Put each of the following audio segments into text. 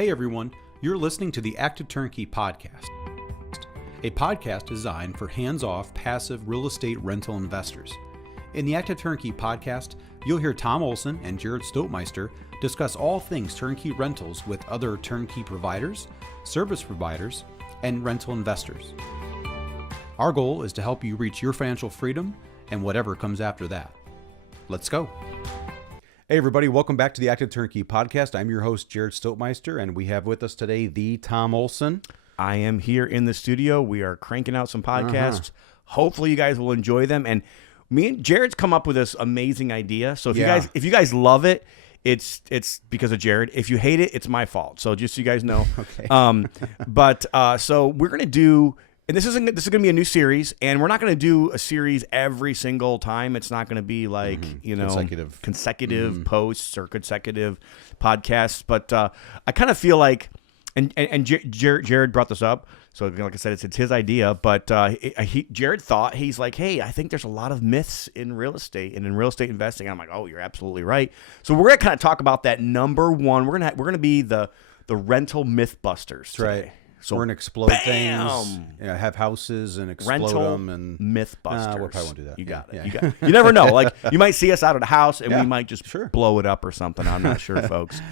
Hey everyone, you're listening to the Active Turnkey Podcast, a podcast designed for hands-off, passive real estate rental investors. In the Active Turnkey Podcast, you'll hear Tom Olson and Jared Stotmeister discuss all things turnkey rentals with other turnkey providers, service providers, and rental investors. Our goal is to help you reach your financial freedom and whatever comes after that. Let's go. Hey everybody, welcome back to the Active Turnkey Podcast. I'm your host, Jared Stotmeister, and we have with us today the Tom Olson. I am here in the studio. We are cranking out some podcasts. Hopefully you guys will enjoy them. And me and Jared's come up with this amazing idea. So if you guys love it, it's because of Jared. If you hate it, it's my fault. So just so you guys know. Okay. So we're gonna do. And this is going to be a new series, and we're not going to do a series every single time. It's not going to be like, consecutive posts or consecutive podcasts. But I kind of feel like, and Jared brought this up, so like I said, it's his idea. But Jared thought, he's like, hey, I think there's a lot of myths in real estate and in real estate investing. And I'm like, oh, you're absolutely right. So we're going to kind of talk about that. Number one, we're going to be the rental mythbusters today. Right. So we're going to explode things, have houses and explode rental them. And mythbusters. we probably won't do that. You got it. Yeah. You got it. You never know. Like, you might see us out of the house and Yeah. we might just blow it up or something. I'm not sure, folks.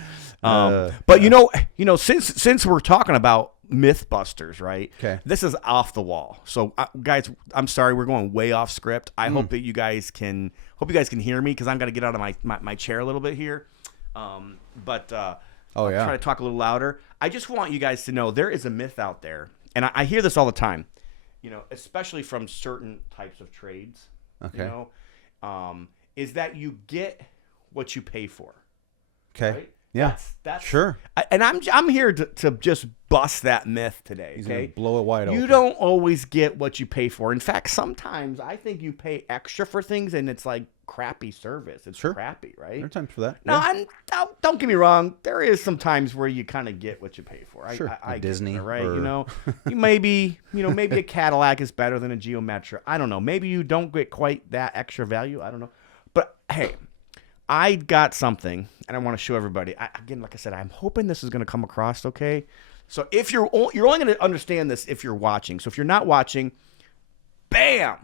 But you know, since we're talking about mythbusters, right? Okay. This is off the wall. So, guys, I'm sorry, we're going way off script. I hope that you guys can hear me because I'm going to get out of my chair a little bit here. I'll try to talk a little louder. I just want you guys to know there is a myth out there, and I hear this all the time, especially from certain types of trades. Okay. Is that you get what you pay for. Okay. Right? Yeah. That's sure. And I'm here to just bust that myth today. He's Okay. gonna blow it wide open. You don't always get what you pay for. In fact, sometimes I think you pay extra for things, and it's like crappy service. It's crappy, right? There are times for that. No, Yeah. don't get me wrong. There is some times where you kind of get what you pay for. Sure. I Disney, get it, right? or... maybe a Cadillac is better than a Geometra. I don't know. Maybe you don't get quite that extra value. I don't know. But hey, I got something, and I want to show everybody. Again, like I said, I'm hoping this is going to come across okay. So if you're only going to understand this if you're watching. So if you're not watching, bam!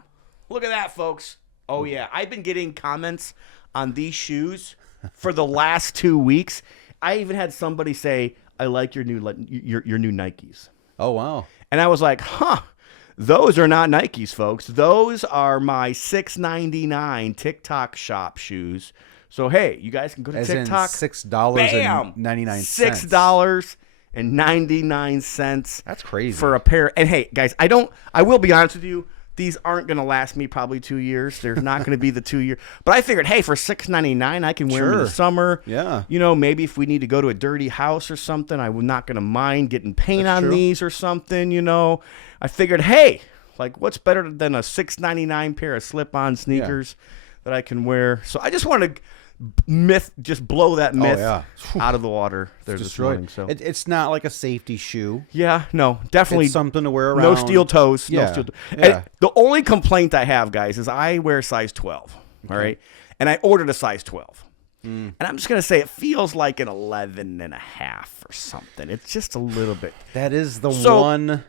Look at that, folks. Oh, yeah. I've been getting comments on these shoes for the last 2 weeks. I even had somebody say, I like your new Nikes. Oh, wow. And I was like, those are not Nikes, folks. Those are my $6.99 TikTok shop shoes. So, hey, you guys can go to As TikTok. in $6.99. $6.99. That's crazy. For a pair. And hey, guys, I will be honest with you. These aren't going to last me probably 2 years. There's not going to be the 2 year. But I figured, hey, for $6.99, I can wear them in the summer. Yeah. Maybe if we need to go to a dirty house or something, I'm not going to mind getting paint on these or something, I figured, hey, like what's better than a $6.99 pair of slip-on sneakers that I can wear? So I just wanted to just blow that myth out of the water there this morning. So it's not like a safety shoe. Yeah, no, definitely it's something to wear around. No steel toes. Yeah. No steel And the only complaint I have, guys, is I wear size 12. All right, and I ordered a size 12. And I'm just going to say it feels like an 11 and a half or something. It's just a little bit. That is the one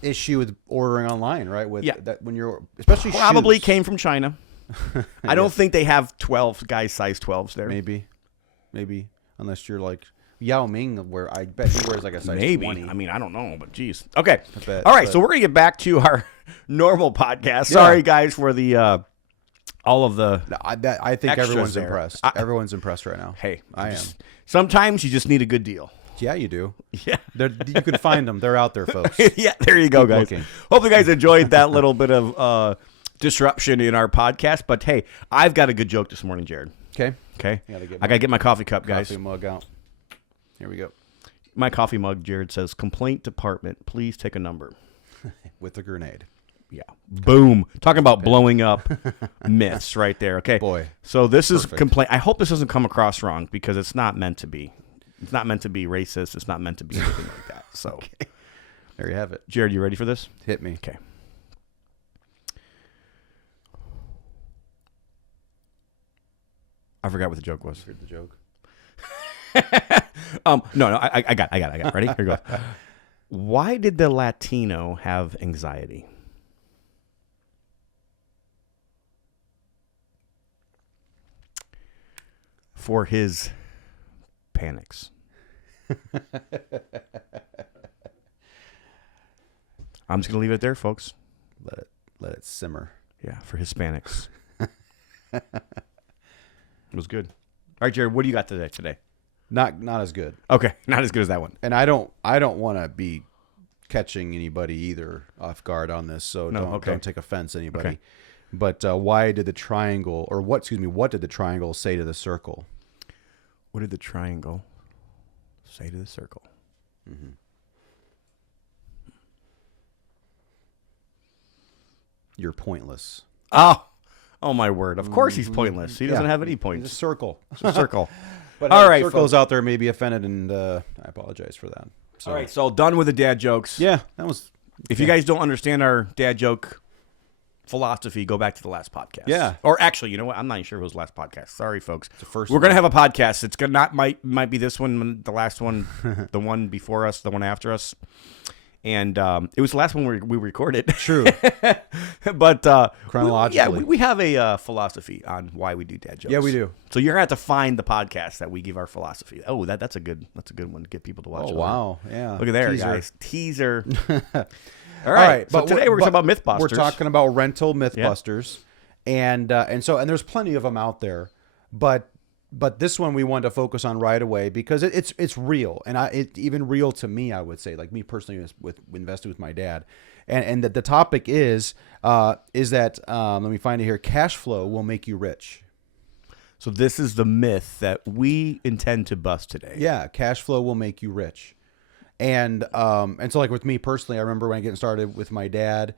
issue with ordering online, right? That when you're especially probably shoes. Came from China. I don't think they have 12 guys size 12s there. Maybe unless you're like Yao Ming, where I bet he wears like a size 20. I mean, I don't know, but geez. Okay. All right, so we're gonna get back to our normal podcast. Sorry, guys, for the all of the. I think everyone's there. impressed. Everyone's impressed right now. Hey, I am. Sometimes you just need a good deal. Yeah, you do. Yeah, you can find them. They're out there, folks. Yeah, there you go, guys. Looking. Hope you guys enjoyed that little bit of disruption in our podcast. But hey, I've got a good joke this morning, Jared. Okay. I gotta get my coffee cup, guys. Coffee mug out. Here we go. My coffee mug, Jared, says, "Complaint department, please take a number." With a grenade. Yeah. Boom. Talking about blowing up myths right there. Okay. Boy. So this is complaint. I hope this doesn't come across wrong because it's not meant to be. It's not meant to be racist. It's not meant to be anything like that. So there you have it. Jared, you ready for this? Hit me. Okay. I forgot what the joke was. Here's the joke. No, I got it. Ready? Here we go. Why did the Latino have anxiety? For his panics. I'm just going to leave it there, folks. Let it simmer. Yeah, for Hispanics. It was good. All right, Jared, what do you got today? Not as good. Okay, not as good as that one. And I don't want to be catching anybody either off guard on this, so don't take offense, anybody. Okay. But what did the triangle say to the circle? What did the triangle say to the circle? Mm-hmm. You're pointless. Oh my word. Of course he's pointless. He doesn't have any points. He's a circle. It's a circle. But all right, circles out there may be offended, and I apologize for that. So. All right, so done with the dad jokes. Yeah, that was... If you guys don't understand our dad joke philosophy, go back to the last podcast. Yeah. Or actually, you know what? I'm not even sure it was the last podcast. Sorry, folks. It's the first We're going to have a podcast. It's going to might be this one, the last one, the one before us, the one after us. And it was the last one we recorded. True. But chronologically. we have a philosophy on why we do dad jokes. Yeah, we do. So you're going to have to find the podcast that we give our philosophy. Oh, that's a good one to get people to watch. Oh, wow. Yeah. Look at there, guys. Teaser. All right. So today we're talking about Mythbusters. We're talking about rental Mythbusters. Yeah. And there's plenty of them out there. But this one we wanted to focus on right away because it's real, and it's even real to me. I would say, like me personally, invested with my dad, and the topic is that let me find it here. Cash flow will make you rich. So this is the myth that we intend to bust today. Yeah, cash flow will make you rich, and so like with me personally, I remember when I getting started with my dad,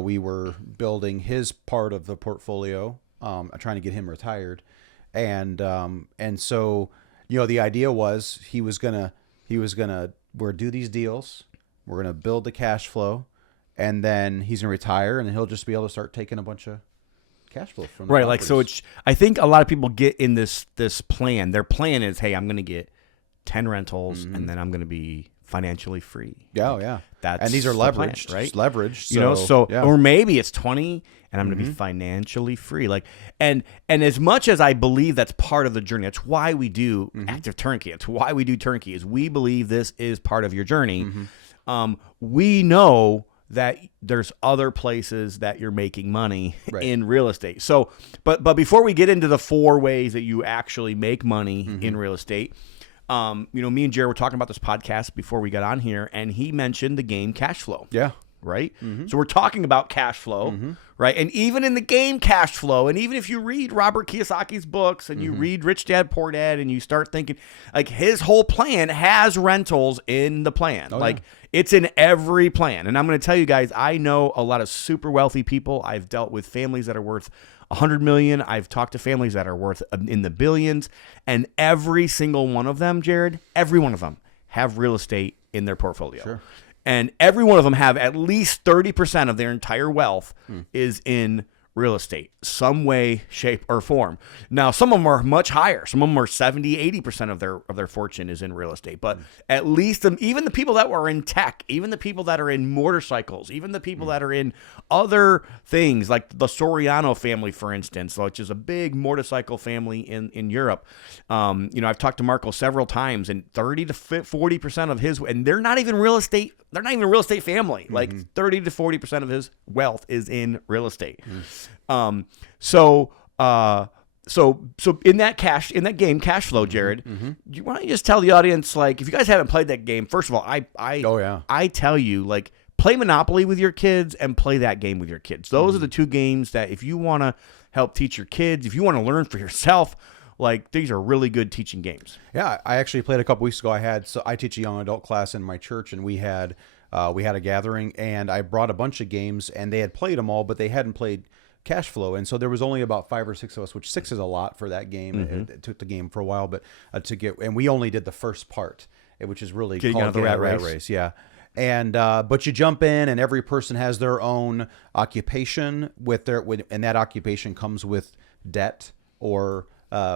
we were building his part of the portfolio, trying to get him retired. And so, the idea was we're do these deals. We're going to build the cash flow, and then he's going to retire, and he'll just be able to start taking a bunch of cash flow from the right. properties. Like, so I think a lot of people get in this plan. Their plan is, hey, I'm going to get 10 rentals, and then I'm going to be financially free. Yeah, like, yeah. And these are leveraged, plan, right? Leveraged. Or maybe it's 20 and I'm going to be financially free. Like, and as much as I believe that's part of the journey, that's why we do Active Turnkey. It's why we do Turnkey, is we believe this is part of your journey. We know that there's other places that you're making money in real estate. So, but before we get into the 4 ways that you actually make money in real estate, me and Jared were talking about this podcast before we got on here, and he mentioned the game Cashflow. Yeah. Right? So we're talking about cash flow, right? And even in the game Cashflow, and even if you read Robert Kiyosaki's books and you read Rich Dad Poor Dad, and you start thinking, like, his whole plan has rentals in the plan. It's in every plan. And I'm going to tell you guys, I know a lot of super wealthy people. I've dealt with families that are worth $100 million. I've talked to families that are worth in the billions, and every single one of them, Jared, every one of them have real estate in their portfolio. Sure. And every one of them have at least 30% of their entire wealth is in real estate, some way, shape, or form. Now, some of them are much higher. Some of them are 70, 80% of their fortune is in real estate. But at least even the people that were in tech, even the people that are in motorcycles, even the people that are in other things, like the Soriano family, for instance, which is a big motorcycle family in Europe. I've talked to Marco several times, and 30 to 40% of his, and they're not even real estate. They're not even a real estate family. Like 30 to 40% of his wealth is in real estate. So in that game Cashflow, Jared, why don't you just tell the audience, like, if you guys haven't played that game, first of all, I tell you, like, play Monopoly with your kids and play that game with your kids. Those are the 2 games that, if you want to help teach your kids, if you want to learn for yourself, like, these are really good teaching games. Yeah, I actually played a couple weeks ago. I teach a young adult class in my church, and we had a gathering, and I brought a bunch of games, and they had played them all, but they hadn't played Cashflow, and so there was only about 5 or 6 of us, which 6 is a lot for that game. It took the game for a while, but and we only did the first part, which is really getting out of the rat race. Yeah. And but you jump in, and every person has their own occupation and that occupation comes with debt or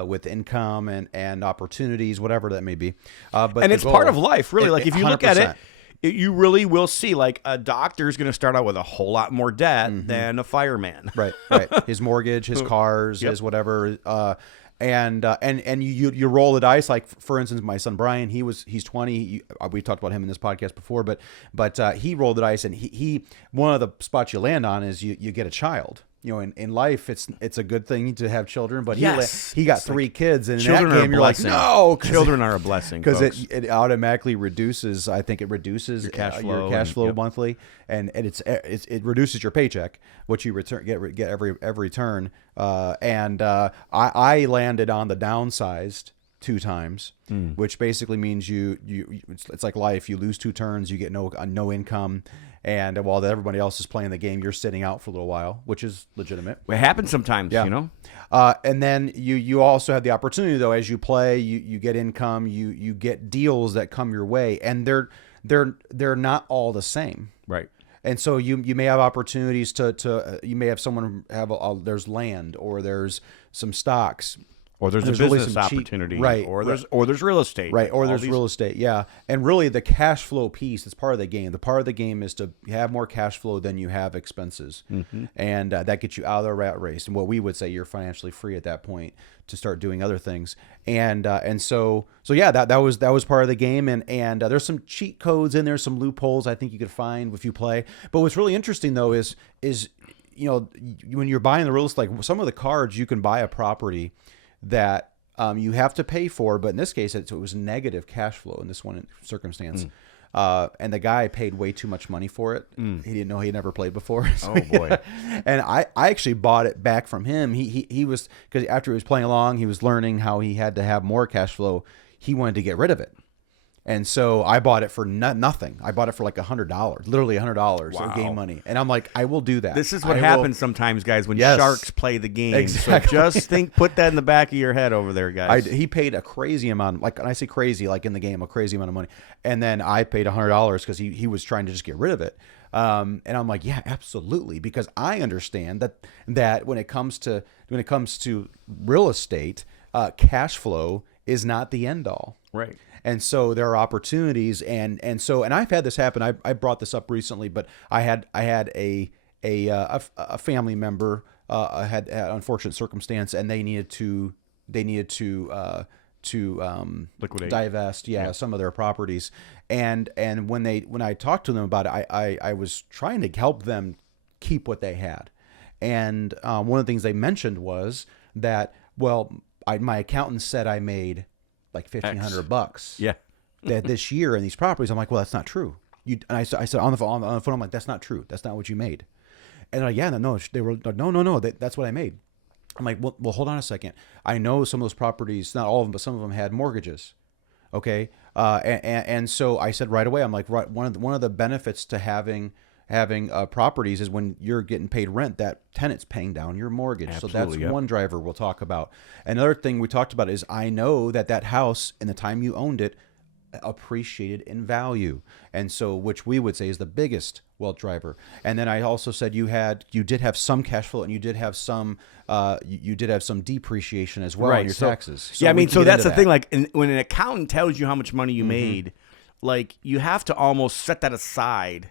with income and opportunities, whatever that may be. But it's part of life, really. Like if you look at it, you really will see like a doctor is going to start out with a whole lot more debt than a fireman. Right. His mortgage, his cars, his whatever. And you roll the dice. Like for instance, my son Brian, he's 20. We talked about him in this podcast before, but he rolled the dice, and he one of the spots you land on is you get a child. You know, in life, it's a good thing to have children, but he got 3 kids, and in that game, you're like, no, children are a blessing because it automatically reduces. I think it reduces your cash flow monthly, and it reduces your paycheck, which you get every turn. I landed on the downsized 2 times, which basically means it's like life. You lose 2 turns, you get no income. And while everybody else is playing the game, you're sitting out for a little while, which is legitimate. It happens sometimes, you know. And then you also have the opportunity, though, as you play, you get income, you get deals that come your way, and they're not all the same, right? And so you may have opportunities to you may have someone have there's land, or there's some stocks. Or there's a business opportunity, right? Or there's real estate, right? Or there's real estate, yeah. And really, the cash flow piece is part of the game. The part of the game is to have more cash flow than you have expenses, and that gets you out of the rat race. And what we would say, you're financially free at that point to start doing other things. And so yeah, that was part of the game. And there's some cheat codes in there, some loopholes I think you could find if you play. But what's really interesting though is you know, when you're buying the real estate, like some of the cards, you can buy a property that you have to pay for, but in this case, it was negative cash flow in this one circumstance. And the guy paid way too much money for it. He didn't know, he had never played before. So, oh boy! And I actually bought it back from him. He was, because after he was playing along, he was learning how he had to have more cash flow. He wanted to get rid of it. And so I bought it for nothing. I bought it for like $100, literally $100 of game money. And I'm like, I will do that. This is what happens sometimes, guys, when sharks play the game. Exactly. So just put that in the back of your head over there, guys. He paid a crazy amount, like, and I say crazy, like in the game, a crazy amount of money. And then I paid $100 because he was trying to just get rid of it. And I'm like, yeah, absolutely, because I understand that when it comes to real estate, cash flow is not the end all. Right. And so there are opportunities, and I've had this happen. I brought this up recently, but I had a family member had unfortunate circumstance, and they needed to liquidate, divest, some of their properties. And when I talked to them about it, I was trying to help them keep what they had. And one of the things they mentioned was that, well, my accountant said I made like $1,500 that this year in these properties. I'm like, well, that's not true. And I said on the phone, I'm like, that's not true. That's not what you made. And like, yeah, no, they were like, no, that's what I made. I'm like, well, hold on a second. I know some of those properties, not all of them, but some of them had mortgages. Okay. And so I said right away, I'm like, right, one of the benefits to having properties is when you're getting paid rent, that tenant's paying down your mortgage. Absolutely, so that's one driver we'll talk about. Another thing we talked about is I know that house in the time you owned it appreciated in value. And so, which we would say is the biggest wealth driver. And then I also said you did have some cash flow, and you did have some depreciation as well on your taxes. So yeah, I mean, so that's the thing. Like when an accountant tells you how much money you made, like you have to almost set that aside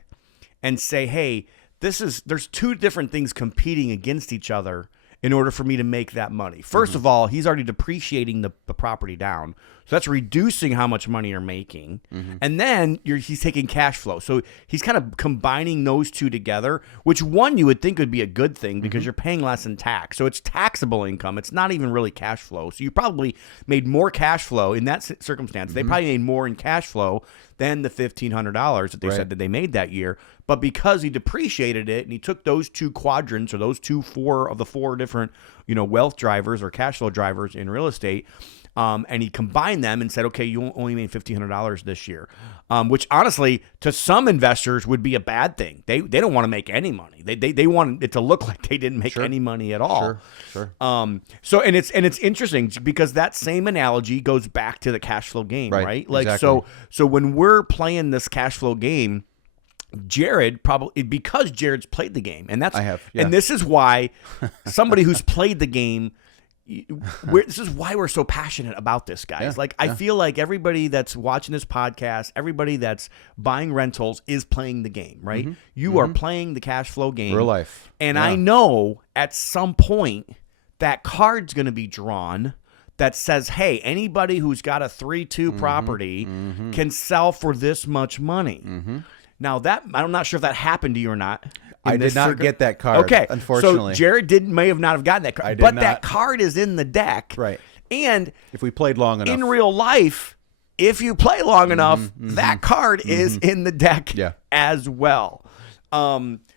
and say, hey, there's 2 different things competing against each other in order for me to make that money. First of all, he's already depreciating the property down. So that's reducing how much money you're making. And then he's taking cash flow. So he's kind of combining those 2 together, which one you would think would be a good thing because you're paying less in tax. So it's taxable income. It's not even really cash flow. So you probably made more cash flow in that circumstance. They probably made more in cash flow than the $1,500 that they said that they made that year. But because he depreciated it and he took those 2 quadrants, or those 4 of the 4 different, wealth drivers or cash flow drivers in real estate, and he combined them and said, okay, you only made $1,500 this year, which honestly to some investors would be a bad thing. They don't want to make any money. They want it to look like they didn't make any money at all. Sure. So it's interesting because that same analogy goes back to the cash flow game, right? Like exactly. So when we're playing this cash flow game, Jared because Jared's played the game, and that's I have, yeah. And this is why somebody who's played the game, this is why we're so passionate about this, guys. I feel like everybody that's watching this podcast, everybody that's buying rentals is playing the game, right? Mm-hmm. You are playing the cash flow game. Real life. And I know at some point that card's going to be drawn that says, hey, anybody who's got a 3-2 property can sell for this much money. Now, that I'm not sure if that happened to you or not. I did not get that card, okay, unfortunately. So Jared may have not have gotten that card. But that card is in the deck. Right. And if we played long enough. In real life, if you play long enough, that card is in the deck as well.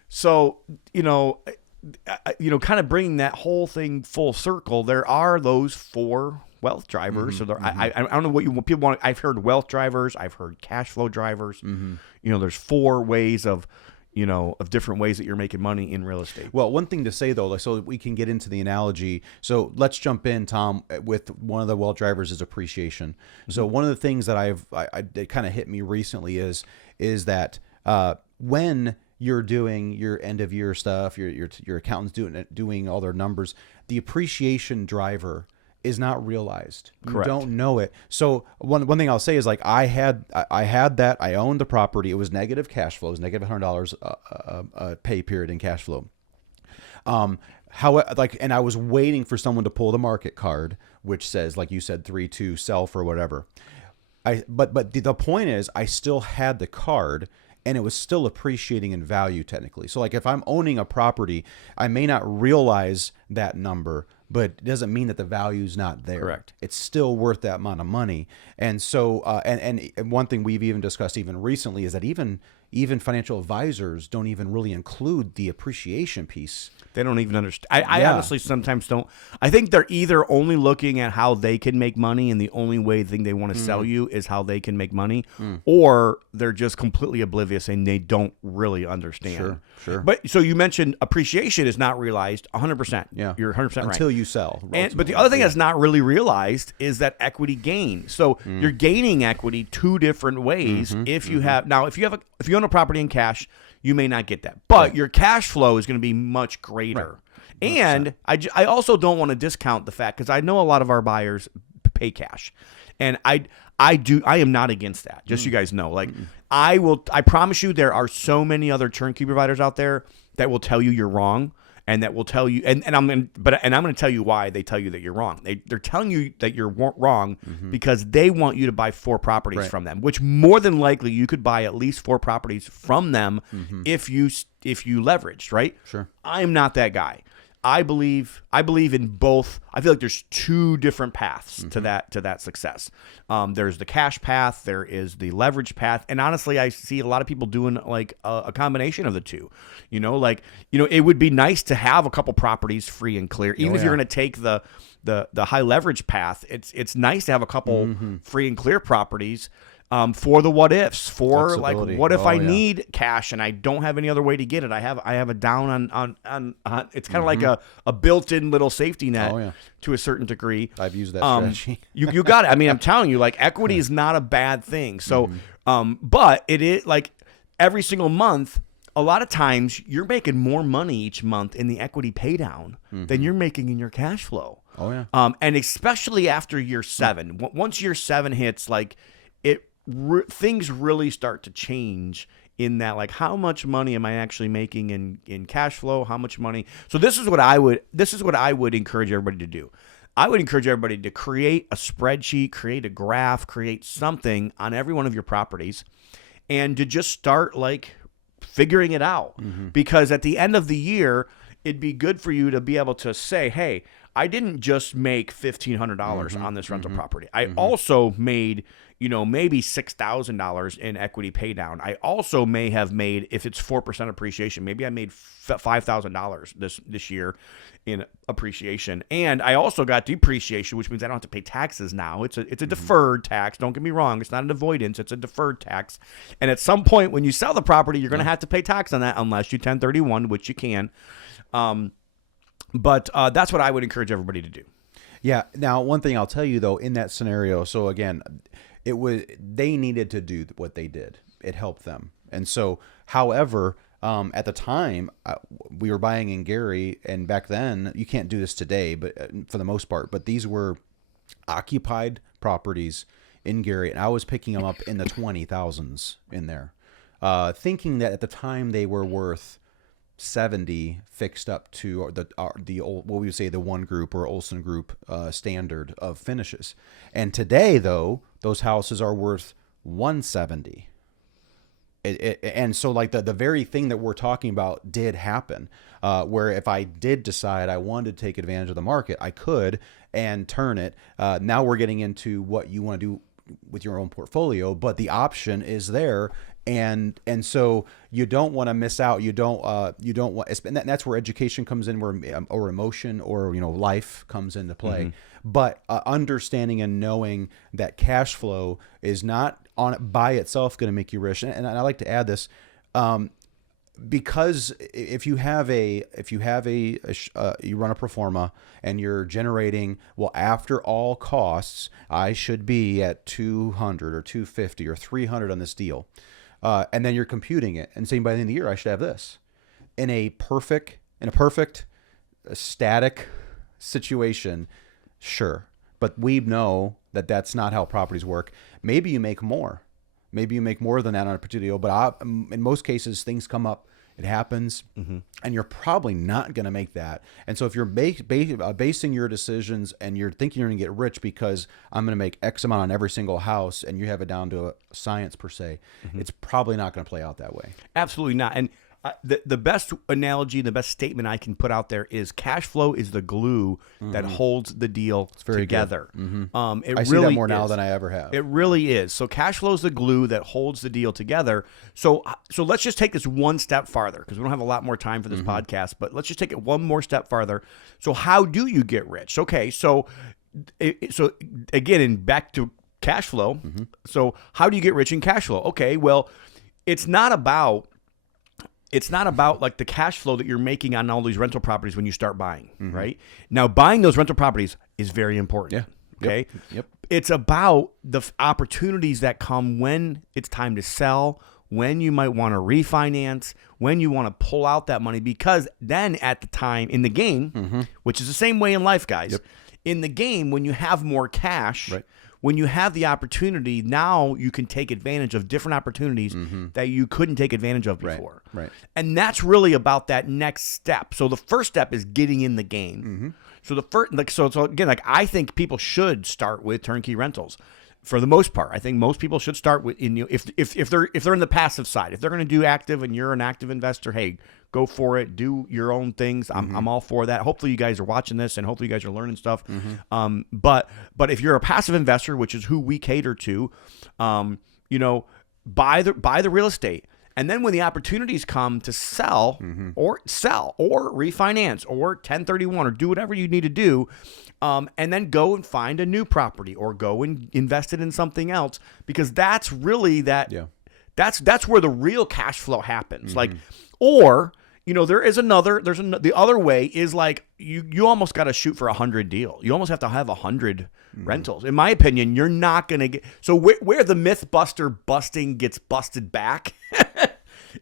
So, kind of bringing that whole thing full circle, there are those 4 wealth drivers. So I don't know what people want. I've heard wealth drivers. I've heard cash flow drivers. There's 4 ways of different ways that you're making money in real estate. Well, one thing to say though, so we can get into the analogy. So let's jump in, Tom, with one of the wealth drivers is appreciation. So one of the things that it kind of hit me recently is that when you're doing your end of year stuff, your accountant's doing all their numbers, the appreciation driver is not realized. Correct. You don't know it. So one thing I'll say is like I had that. I owned the property. It was negative cash flow. It was negative $100 pay period in cash flow. And I was waiting for someone to pull the market card, which says, like you said, 3-2 sell for whatever. But the point is, I still had the card. And it was still appreciating in value technically. So like if I'm owning a property, I may not realize that number, but it doesn't mean that the value's not there. Correct. It's still worth that amount of money. And so, and one thing we've even discussed even recently is that even financial advisors don't even really include the appreciation piece. They don't even understand. I honestly sometimes don't. I think they're either only looking at how they can make money and the only way they want to sell you is how they can make money, or they're just completely oblivious and they don't really understand. Sure. But so you mentioned appreciation is not realized 100%. Yeah. You're 100% right. Until you sell. But the other thing that's not really realized is that equity gain. So you're gaining equity 2 different ways. If you own a property in cash, you may not get that, but your cash flow is going to be much greater. Right. And I also don't want to discount the fact, because I know a lot of our buyers pay cash, and I am not against that. Just so you guys know, I promise you, there are so many other turnkey providers out there that will tell you you're wrong. And that will tell you, and I'm going to tell you why they tell you that you're wrong. They're telling you that you're wrong because they want you to buy 4 properties from them, which more than likely you could buy at least 4 properties from them if you leveraged, right? Sure. I'm not that guy. I believe in both. I feel like there's 2 different paths to that success. There's the cash path, there is the leverage path, and honestly, I see a lot of people doing like a combination of the 2. It would be nice to have a couple properties free and clear, even if you're going to take the high leverage path. It's nice to have a couple free and clear properties. For the what ifs, for like what if I need cash and I don't have any other way to get it. I have a down on it's kind of like a built-in little safety net to a certain degree. I've used that strategy. You got it. I mean, I'm telling you, like equity is not a bad thing. So, but it is like every single month. A lot of times you're making more money each month in the equity paydown than you're making in your cash flow. Oh yeah. And especially after year 7, once year 7 hits, like things really start to change in that, like how much money am I actually making in cash flow? How much money? So this is what I would encourage everybody to do. I would encourage everybody to create a spreadsheet, create a graph, create something on every one of your properties, and to just start like figuring it out. Because at the end of the year, it'd be good for you to be able to say, hey, I didn't just make $1,500 on this rental property. I also made, maybe $6,000 in equity pay down. I also may have made, if it's 4% appreciation, maybe I made $5,000 this year in appreciation. And I also got depreciation, which means I don't have to pay taxes now. It's a deferred tax. Don't get me wrong. It's not an avoidance. It's a deferred tax. And at some point when you sell the property, you're going to have to pay tax on that unless you 1031, which you can. But that's what I would encourage everybody to do. Yeah. Now, one thing I'll tell you though, in that scenario, so again, they needed to do what they did. It helped them. And so, however, At the time, we were buying in Gary, and back then, you can't do this today, but for the most part, but these were occupied properties in Gary, and I was picking them up in the 20,000s in there, thinking that at the time they were worth 70 fixed up to the old, what we would say, the one group or Olson group standard of finishes. And today, though, those houses are worth 170. And so like the very thing that we're talking about did happen, where if I did decide I wanted to take advantage of the market, I could and turn it. Now we're getting into what you want to do with your own portfolio, but the option is there. And so you don't want to miss out. You don't want, and that's where education comes in, or emotion, or life comes into play. But understanding and knowing that cash flow is not by itself going to make you rich. And I like to add this, because if you run a pro forma and you're generating, well, after all costs, I should be at 200 or 250 or 300 on this deal. And then you're computing it and saying by the end of the year, I should have this. In a perfect static situation, sure. But we know that that's not how properties work. Maybe you make more. Maybe you make more than that on a particular deal. But in most cases, things come up. It happens. And you're probably not going to make that. And so if you're basing your decisions and you're thinking you're going to get rich because I'm going to make X amount on every single house, and you have it down to a science per se, it's probably not going to play out that way. Absolutely not. And the best analogy, the best statement I can put out there is cash flow is the glue that holds the deal together. I see that more now than I ever have. It really is. So cash flow is the glue that holds the deal together. So let's just take this one step farther, because we don't have a lot more time for this podcast, but let's just take it one more step farther. So how do you get rich? Okay, so again, and back to cash flow. So how do you get rich in cash flow? Okay, well, it's not about like the cash flow that you're making on all these rental properties when you start buying, right? Now, buying those rental properties is very important. Yeah. Okay. Yep. It's about the opportunities that come when it's time to sell, when you might want to refinance, when you want to pull out that money, because then at the time in the game, which is the same way in life, guys, in the game, when you have more cash, when you have the opportunity, now you can take advantage of different opportunities that you couldn't take advantage of before. Right. And that's really about that next step. So the first step is getting in the game. So the first, so again, I think people should start with turnkey rentals. For the most part, I think most people should start with if they're in the passive side. If they're going to do active and you're an active investor, hey, go for it. Do your own things. I'm all for that. Hopefully you guys are watching this, and hopefully you guys are learning stuff. But if you're a passive investor, which is who we cater to, buy the real estate. And then when the opportunities come to sell or refinance or 1031 or do whatever you need to do, and then go and find a new property or go and invest it in something else, because that's really that's where the real cash flow happens. The other way is like you almost got to shoot for 100 deal. You almost have to have 100 rentals. In my opinion, you're not going to get, so where the myth buster busting gets busted back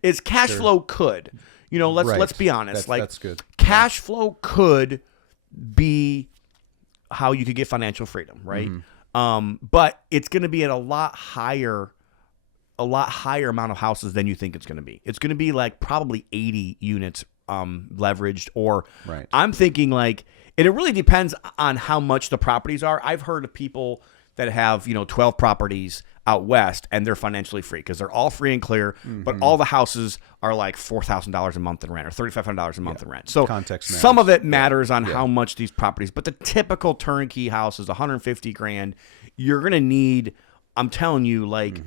is cash flow could, let's be honest. That's good. Cash flow could be how you could get financial freedom, right? But it's going to be at a lot higher amount of houses than you think it's going to be. It's going to be like probably 80 units leveraged, or I'm thinking like, and it really depends on how much the properties are. I've heard of people that have 12 properties out west and they're financially free because they're all free and clear, but all the houses are like $4,000 a month in rent or $3,500 a month in rent. So context matters. Some of it matters on how much these properties, but the typical turnkey house is $150,000. You're going to need, I'm telling you, like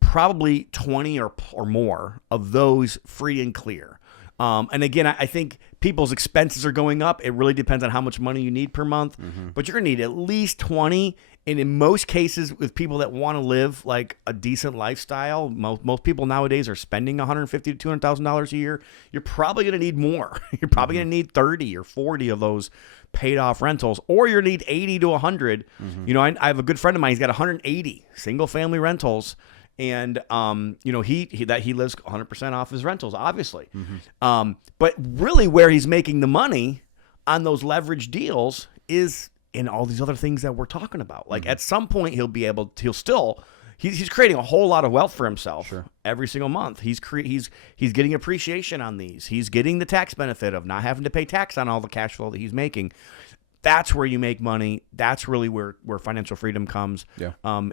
probably 20 or more of those free and clear. And again, I think people's expenses are going up. It really depends on how much money you need per month, but you're going to need at least 20. And in most cases, with people that want to live like a decent lifestyle, most people nowadays are spending $150,000 to $200,000 a year. You're probably going to need more. You're probably going to need 30 or 40 of those paid off rentals, or you're going to need 80 to 100. I have a good friend of mine. He's got 180 single family rentals. And you know, he lives 100% off his rentals, obviously. But really, where he's making the money on those leverage deals is in all these other things that we're talking about. Like at some point, he's creating a whole lot of wealth for himself every single month. He's getting appreciation on these. He's getting the tax benefit of not having to pay tax on all the cash flow that he's making. That's where you make money. That's really where financial freedom comes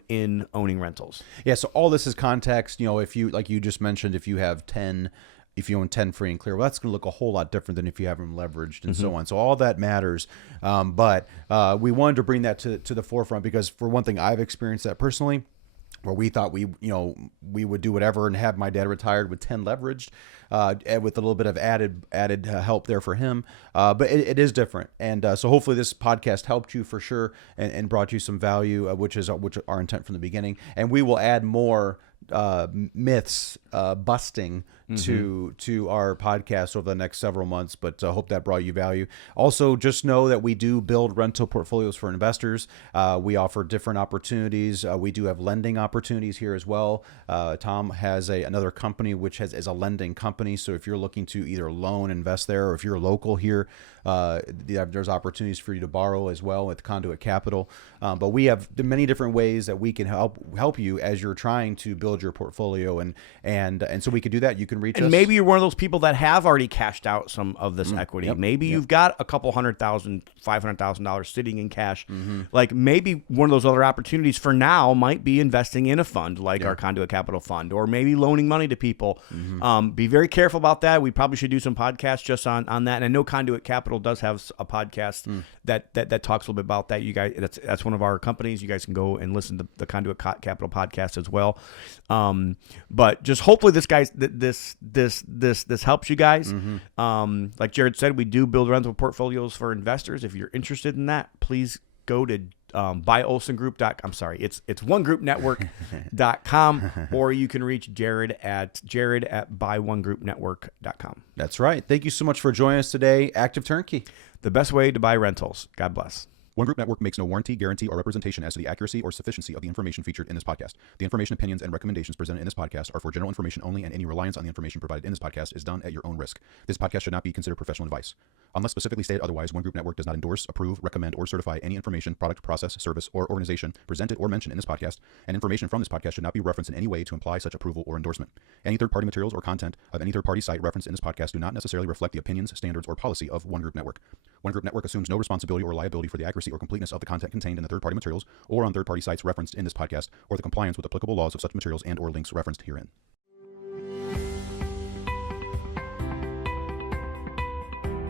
in owning rentals. Yeah, so all this is context. You know, if you, like you just mentioned, if you own 10 free and clear, well, that's going to look a whole lot different than if you have them leveraged and so on. So all that matters. But we wanted to bring that to the forefront because, for one thing, I've experienced that personally, where we thought we would do whatever and have my dad retired with 10 leveraged, with a little bit of added help there for him. But it is different. And so hopefully this podcast helped you for sure and brought you some value, which is our intent from the beginning. And we will add more myths busting to our podcast over the next several months, but I hope that brought you value. Also, just know that we do build rental portfolios for investors. We offer different opportunities. We do have lending opportunities here as well. Tom has another company which is a lending company, so if you're looking to either loan, invest there, or if you're local here, there's opportunities for you to borrow as well with Conduit Capital. But we have many different ways that we can help you as you're trying to build your portfolio, and so we could do that. You can reach us. And maybe you're one of those people that have already cashed out some of this equity. Maybe you've got a couple $100,000, $500,000 sitting in cash. Like maybe one of those other opportunities for now might be investing in a fund like our Conduit Capital Fund, or maybe loaning money to people. Be very careful about that. We probably should do some podcasts just on that. And I know Conduit Capital does have a podcast that talks a little bit about that. You guys, that's one of our companies. You guys can go and listen to the Conduit Capital podcast as well. But just hopefully this helps you guys. Like Jared said, we do build rental portfolios for investors. If you're interested in that, please go to buyolsongroup.com. I'm sorry, it's onegroupnetwork.com, or you can reach Jared at buyonegroupnetwork.com. That's right. Thank you so much for joining us today. Active Turnkey, the best way to buy rentals. God bless. One Group Network makes no warranty, guarantee, or representation as to the accuracy or sufficiency of the information featured in this podcast. The information, opinions, and recommendations presented in this podcast are for general information only, and any reliance on the information provided in this podcast is done at your own risk. This podcast should not be considered professional advice. Unless specifically stated otherwise, One Group Network does not endorse, approve, recommend, or certify any information, product, process, service, or organization presented or mentioned in this podcast, and information from this podcast should not be referenced in any way to imply such approval or endorsement. Any third-party materials or content of any third-party site referenced in this podcast do not necessarily reflect the opinions, standards, or policy of One Group Network. One Group Network assumes no responsibility or liability for the accuracy or completeness of the content contained in the third-party materials or on third-party sites referenced in this podcast, or the compliance with applicable laws of such materials and or links referenced herein.